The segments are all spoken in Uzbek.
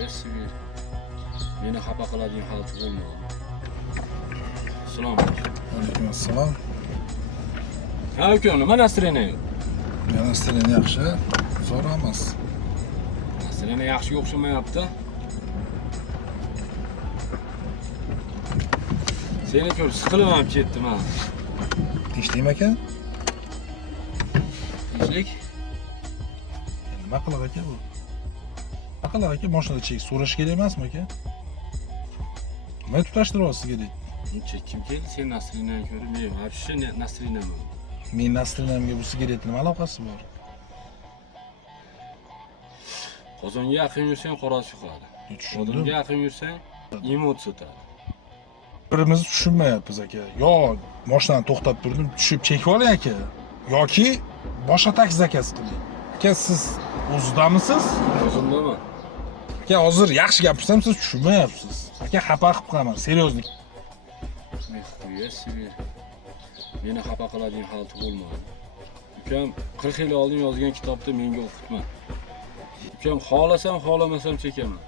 Yesibi. Meni xafa qiladigan holati bo'lmadi. Assalomu alaykum. Alaykum assalom. Ha, uka, nima настроение? Meni настроение yaxshi, zo'r emas. Настроение yaxshiga o'xshamayapti. Seni ko'rib siqilib ham ketdim ha. Tinchlikmi aka? Tinchlik? Nima qilar aka bu? Nima qilar aka? Mashinada chek so'rash kerak emasmi aka? Nima tutashtiryapsiz kerak? Necha kim keldi sen настроениеңni ko'rib? Men вообще настроением yo'q. Men настроениемga bu sigaretning nima aloqasi bor? Qozonga yaqin yursang qorasi chiqadi. Tushundim. Odamga yaqin yursang emotsiya o'tadi. Birimizni tushunmayapmiz aka. Yo, mashinani to'xtab turdim, tushib chekib oling aka. Yoki boshqa taksi zakaz qiling. Aka, siz o'zidamisiz? O'zimdaman. Aka, hozir yaxshi gapirsam siz tushunmayapsiz. Aka, xafa qilib qolaman, seriozlik. Yesibi. Meni xafa qiladigan holati bo'lmadi. Ukam 40 yil oldin yozgan kitobni menga o'qitma. Ukam xohlasam, xohlamasam chekaman.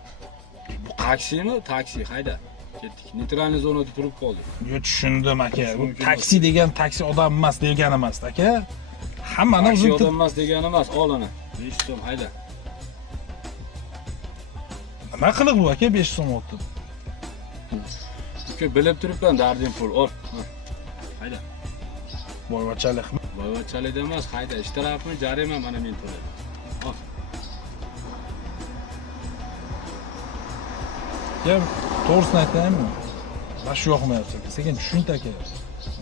Bu taksimi? Taksi, hayda. Ketdik. Neytralniy zonada turib qoldik. Yo, tushundim aka. Bu taksi degan taksi odam emas degani emas, aka. Hammani Taksi o'zim odam emas degani emas, ol ana. 5 so'm, hayda. nima qiliq bu aka 5 so'm oldi. Uka, bilib turibman, dardim pul, ol. Hayda. Boyvachalik. Boyvachalik emas, hayda. Ishtirokmi, jarima mana men to'ladim. Ol. Ya, to'g'risini aytaymi? Mana shu yoqmayapti aka. Sekin tushun aka.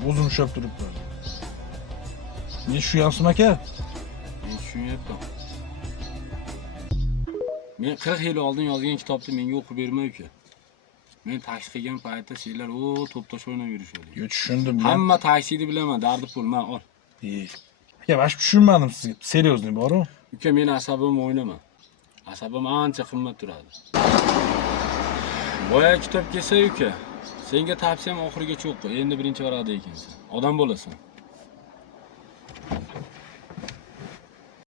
O'zim ushlab turibman. Men tushunyapsizmi aka? Men tushunyapman. Men 40 yil oldin yozgan kitobni menga o'qib berma uka. Men taksi qilgan paytda senlar to'p-tosh o'ynab yurishadi. Yo, tushundim. Hamma taksini bilaman, dardi pul, men ol. Aka, mana shu tushunmadim sizga. Seriozlik bor-ku. Uka, men asabimni o'ynama. Asabim ancha qimmat turadi. Boya kitob kelsa uka, senga tavsiyam oxirigacha o'qi. Endi birinchi varaqda ekansan. Odam bo'lasan.